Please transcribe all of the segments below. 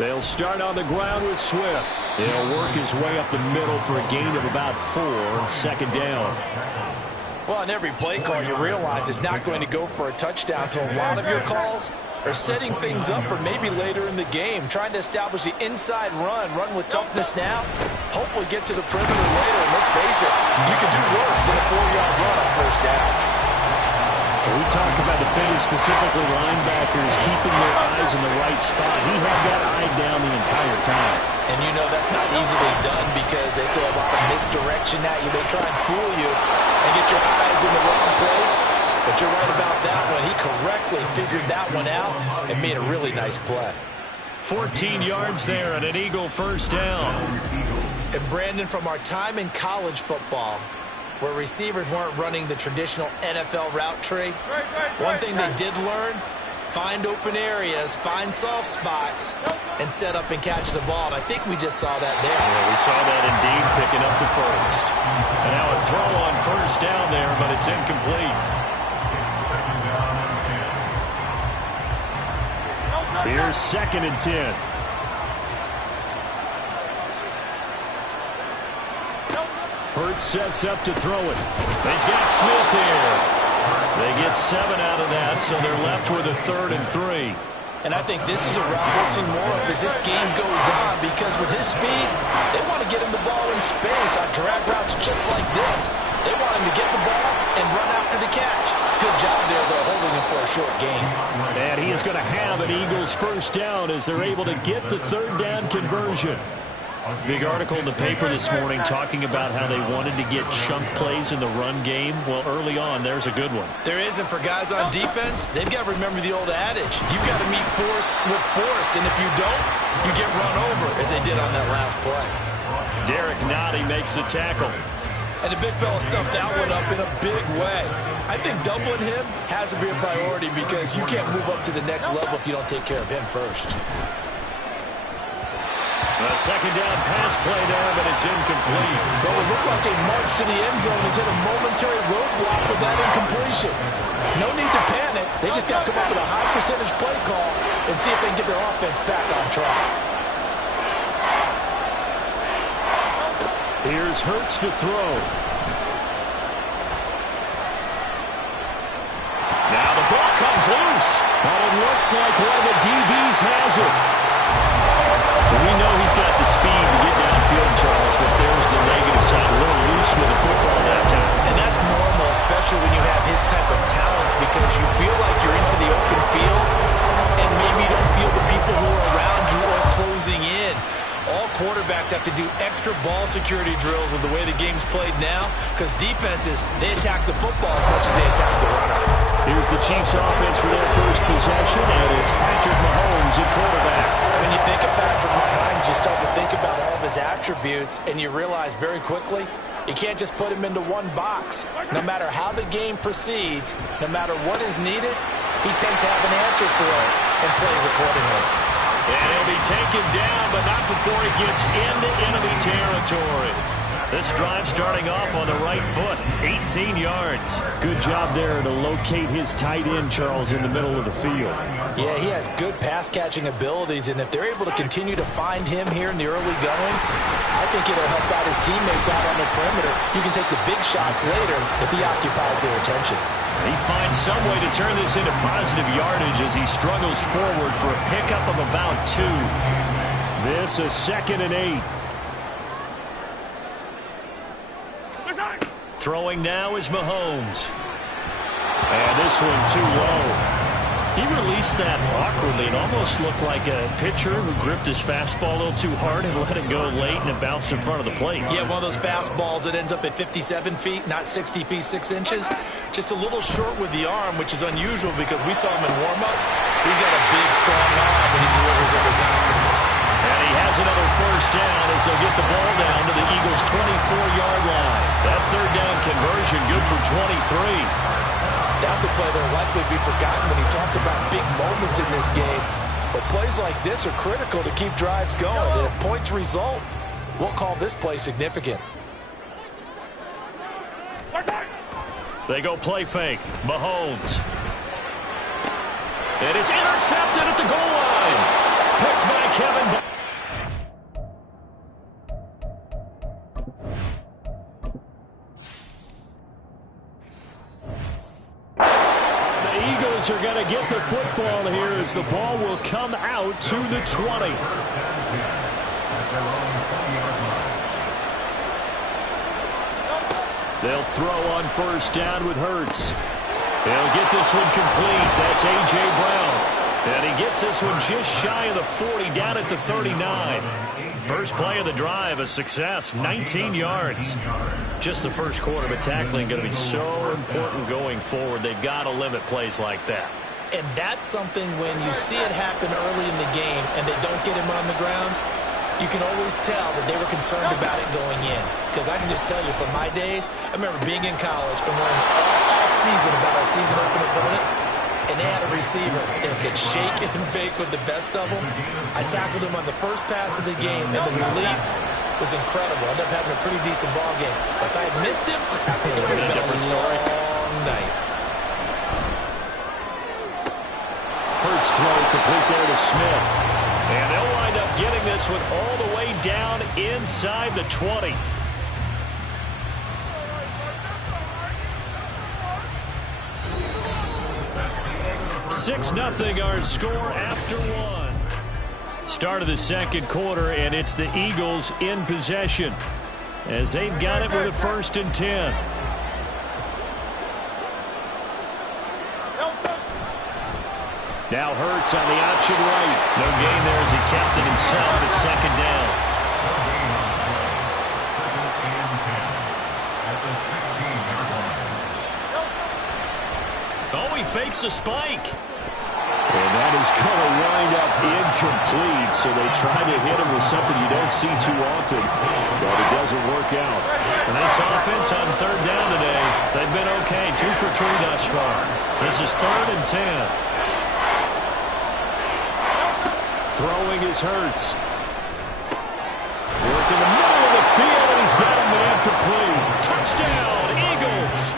They'll start on the ground with Swift. He'll work his way up the middle for a gain of about 4, second down. Well, on every play call, you realize it's not going to go for a touchdown, so a lot of your calls are setting things up for maybe later in the game, trying to establish the inside run with toughness now, hopefully get to the perimeter later, and let's face it, you could do worse than a 4-yard run on first down. We talk about defenders, specifically linebackers, keeping their eyes in the right spot. He had that eye down the entire time. And you know that's not easily done because they throw a lot of misdirection at you. They try and fool you and get your eyes in the wrong place. But you're right about that one. He correctly figured that one out and made a really nice play. 14 yards there and an Eagle first down. And Brandon, from our time in college football, where receivers weren't running the traditional NFL route tree, one thing they did learn, find open areas, find soft spots, and set up and catch the ball. And I think we just saw that there. Yeah, we saw that indeed, picking up the first. And now a throw on first down there, but it's incomplete. Here's 2nd and 10. Hurts sets up to throw it. He's got Smith here. They get 7 out of that, so they're left with a 3rd and 3. And I think this is a route we'll see more of as this game goes on, because with his speed, they want to get him the ball in space on drag routes just like this. They want him to get the ball and run after the catch. Good job there, though, holding him for a short gain. And he is going to have an Eagles first down as they're able to get the 3rd down conversion. Big article in the paper this morning talking about how they wanted to get chunk plays in the run game. Well, early on, there's a good one. There is, and for guys on defense, they've got to remember the old adage. You've got to meet force with force, and if you don't, you get run over, as they did on that last play. Derek Nottie makes the tackle. And the big fella stuffed that one up in a big way. I think doubling him has to be a priority because you can't move up to the next level if you don't take care of him first. A 2nd down pass play there, but it's incomplete. Well, it looked like a march to the end zone has hit a momentary roadblock with that incompletion. No need to panic. They just got to come up with a high percentage play call and see if they can get their offense back on track. Here's Hurts to throw. Now the ball comes loose, but it looks like one of the DBs has it. We know he's got the speed to get downfield, Charles, but there's the negative side. A little loose with the football that time. And that's normal, especially when you have his type of talents, because you feel like you're into the open field and maybe you don't feel the people who are around you are closing in. All quarterbacks have to do extra ball security drills with the way the game's played now, because defenses, they attack the football as much as they attack the runner. Here's the Chiefs offense for their first possession, and it's Patrick Mahomes at quarterback. When you think of Patrick Mahomes, you start to think about all of his attributes, and you realize very quickly you can't just put him into one box. No matter how the game proceeds, no matter what is needed, he tends to have an answer for it and plays accordingly. And he'll be taken down, but not before he gets into enemy territory. This drive starting off on the right foot, 18 yards. Good job there to locate his tight end, Charles, in the middle of the field. Yeah, he has good pass-catching abilities, and if they're able to continue to find him here in the early going, I think it'll help out his teammates out on the perimeter. You can take the big shots later if he occupies their attention. He finds some way to turn this into positive yardage as he struggles forward for a pickup of about 2. This is 2nd and 8. Throwing now is Mahomes. And this one too low. He released that awkwardly. It almost looked like a pitcher who gripped his fastball a little too hard and let it go late, and it bounced in front of the plate. Yeah, one of those fastballs that ends up at 57 feet, not 60 feet, 6 inches. Just a little short with the arm, which is unusual because we saw him in warm-ups. He's got a big, strong arm when he delivers it with confidence. And he has another first down as they'll get the ball down to the Eagles' 24-yard line. That 3rd down conversion good for 23. That's a play that'll likely be forgotten when you talk about big moments in this game. But plays like this are critical to keep drives going. And if points result, we'll call this play significant. They go play fake. Mahomes. It is intercepted at the goal line. picked by Kevin. The Eagles are going to get the football here as the ball will come out to the 20. They'll throw on first down with Hurts. They'll get this one complete. That's A.J. Brown. And he gets this one just shy of the 40, down at the 39. First play of the drive, a success, 19 yards. Just the first quarter, but tackling going to be so important going forward. They've got to limit plays like that. And that's something when you see it happen early in the game and they don't get him on the ground, you can always tell that they were concerned about it going in. Because I can just tell you from my days, I remember being in college and worrying all season about our season open opponent, and they had a receiver that could shake and bake with the best of them. I tackled him on the first pass of the game, and the relief was incredible. I ended up having a pretty decent ball game. But if I had missed him, it would have been a different story. Long night. Hurts throw complete there to Smith. And they'll wind up getting this one all the way down inside the 20. Six nothing our score after one. Start of the second quarter, and it's the Eagles in possession as they've got it with a 1st and 10. Now Hurts on the option right. No gain there as he kept it himself at 2nd down. Oh, he fakes a spike. And that is going to wind up incomplete. So they try to hit him with something you don't see too often, but it doesn't work out. And this offense on 3rd down today, they've been okay. 2 for 3 thus far. This is 3rd and 10. Throwing is Hurts. Work in the middle of the field, and he's got a man complete. Touchdown, Eagles.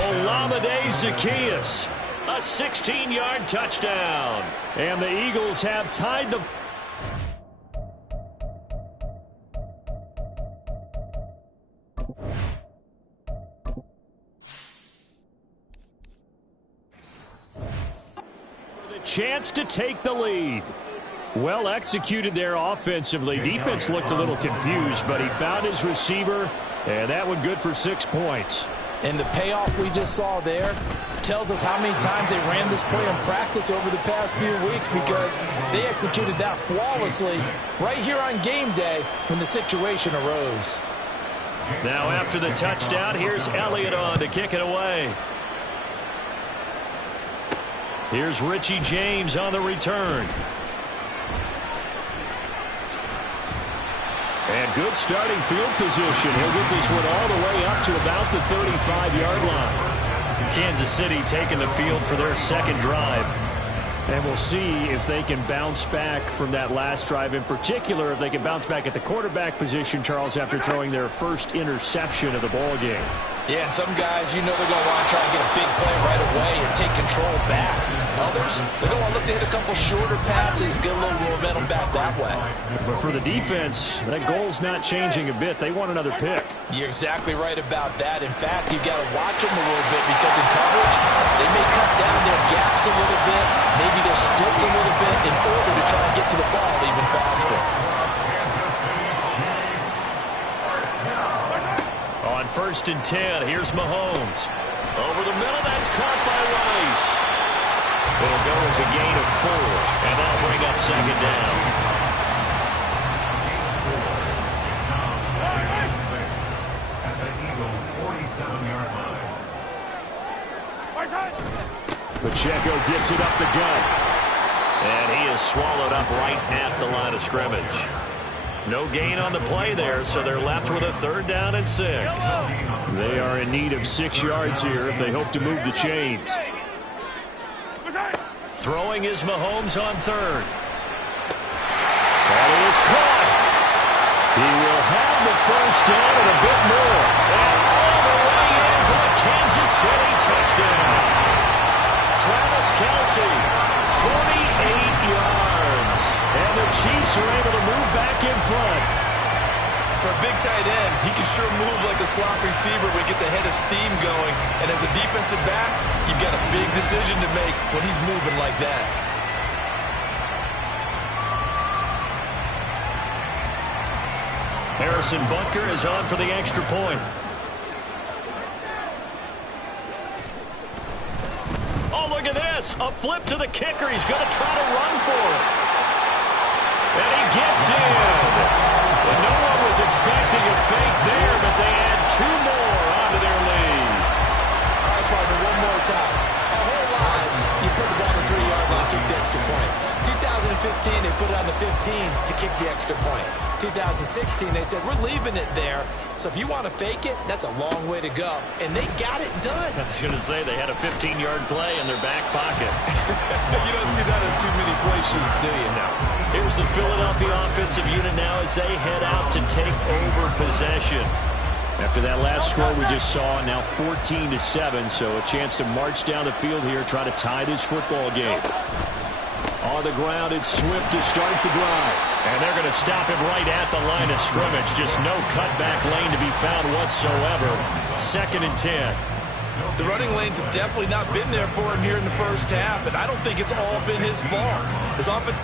Olamide Zaccheaus, a 16-yard touchdown. And the Eagles have tied the... chance to take the lead. Well executed there offensively. Defense looked a little confused, but he found his receiver, and that one good for 6 points. And the payoff we just saw there tells us how many times they ran this play in practice over the past few weeks, because they executed that flawlessly right here on game day when the situation arose. Now after the touchdown, here's Elliott on to kick it away. Here's Richie James on the return. And good starting field position. He'll get this one all the way up to about the 35-yard line. Kansas City taking the field for their 2nd drive. And we'll see if they can bounce back from that last drive. In particular, if they can bounce back at the quarterback position, Charles, after throwing their first interception of the ball game. Yeah, and some guys, you know they're going to want to try and get a big play right away and take control back. Others, they're going to want to look to hit a couple shorter passes, get a little momentum back that way. But for the defense, that goal's not changing a bit. They want another pick. You're exactly right about that. In fact, you've got to watch them a little bit, because in coverage, they may cut down their gaps a little bit, maybe their splits a little bit, in order to try and get to the ball even faster. On 1st and 10, here's Mahomes. Over the middle, that's caught by Rice. It'll go as a gain of 4, and that'll bring up 2nd down. At the Eagles' 47-yard line. Pacheco gets it up the gut. And he is swallowed up right at the line of scrimmage. No gain on the play there, so they're left with a 3rd down and 6. They are in need of 6 yards here if they hope to move the chains. Throwing is Mahomes on 3rd. That is caught. He will have the 1st down and a bit more. And all the way in for the Kansas City touchdown. Travis Kelce, 48 yards. Chiefs are able to move back in front. For a big tight end, he can sure move like a slot receiver when he gets a head of steam going. And as a defensive back, you've got a big decision to make when he's moving like that. Harrison Butker is on for the extra point. Oh, look at this. A flip to the kicker. He's going to try to run for it. And he gets in. And no one was expecting a fake there, but they add 2 more onto their lead. All right, partner, one more time. Our whole lives, you put the ball on the 3-yard line, kick the extra point. 2015, they put it on the 15 to kick the extra point. 2016, they said, we're leaving it there. So if you want to fake it, that's a long way to go. And they got it done. I was going to say they had a 15-yard play in their back pocket. You don't see that on too many play sheets, do you? No. Here's the Philadelphia offensive unit now as they head out to take over possession. After that last score we just saw, now 14-7, so a chance to march down the field here, try to tie this football game. On the ground, it's Swift to start the drive. And they're going to stop him right at the line of scrimmage. Just no cutback lane to be found whatsoever. 2nd and 10. The running lanes have definitely not been there for him here in the first half, and I don't think it's all been his fault. His offense...